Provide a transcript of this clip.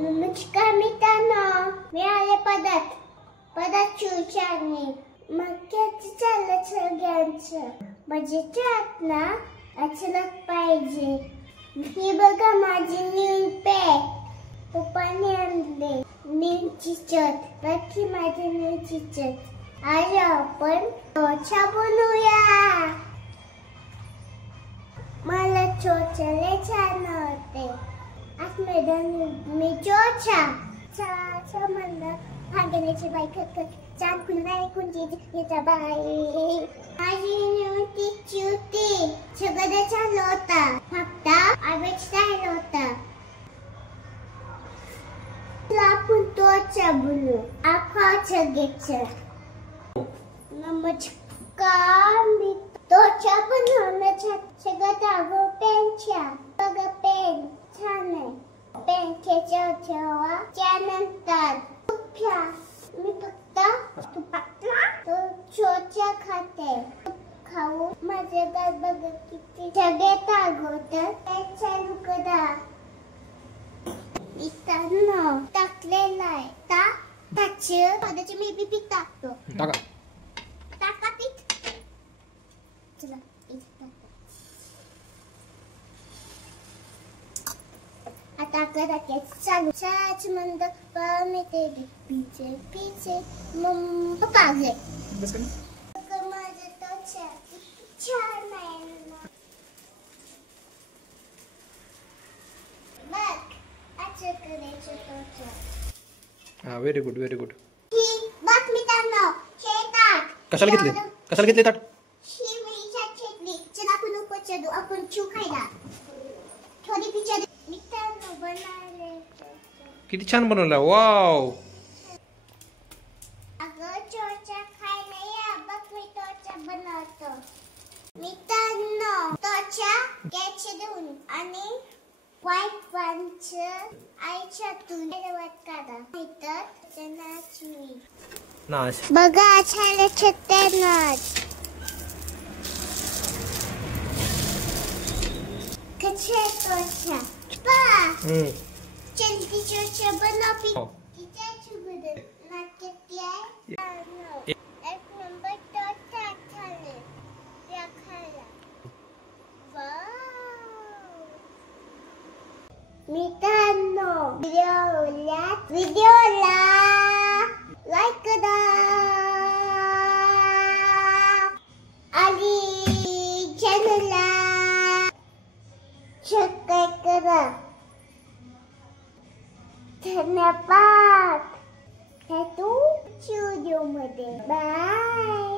नमस्कार मित्रांनो, मी आले पदात चुरचारणी मक्याचं चाललं सगळ्यांचं बजेट ना अचानक पाहिजे. ही बघा माझी न्यू पॅक पप्पाने आणले. न्यूची चट बाकी माझी न्यूची चट. आज आपण चोचा बनवूया. मला चोचा लय छान होते. आज मी चोचा म्हणलं भांगण्याची बाई खतखत चांद कुणाला कुंजीचा बाई. माझी न्यूटी चिवटी सगळं छान होता. फक्त आवेश स्टाईल होता. आपण चोचा बनवू. आखाचं घ्यायचं. नमस्कार मी चोचा बनवण्याच्या सगळं पेनच्या बघा पेन छान आहे. पेन ठेवा त्यानंतर मी फक्त चोचा खाते. खाऊ माझे घर बघा किती सगळे होतं. चालू करा. इथं टाकलेलं आहे. त्याचे मी बी पीठ टाकतो. टाका पीठ. चला आता करा चालू चाच मंद पामे ते पीछे पप्पा आले. माझं चोचा छान आहे ना. बघ असं करायचं चोचा. हा व्हेरी गुड व्हेरी गुड. बघ मित्रांनो शेतात कशाला घेतले ताट? ही मी घेतली. चला आपण उपचार देऊ. आपण चू खायला थोडी पिक्चर मित्रांनो बनायले. किती छान बनवला. वाव. अगं चोचा खायला या. बघ मी चोचा बनवतो. मित्रांनो चोचा घ्यायचे देऊन आणि व्हाईट पंच आईच्या तुझ्यावर काढा. नाहीतर नाच बघा छान छत्ते नाच. कच्चे चोचा चलती चोचा बनवली. किती बदल नाटक आहे. एक नंबर चोचा खाले या खायला. वाव. मित्रांनो व्हिडिओला लाईक करा आणि चॅनलला सबस्क्राइब करा. धन्यवाद. भेटू व्हिडिओमध्ये. बाय.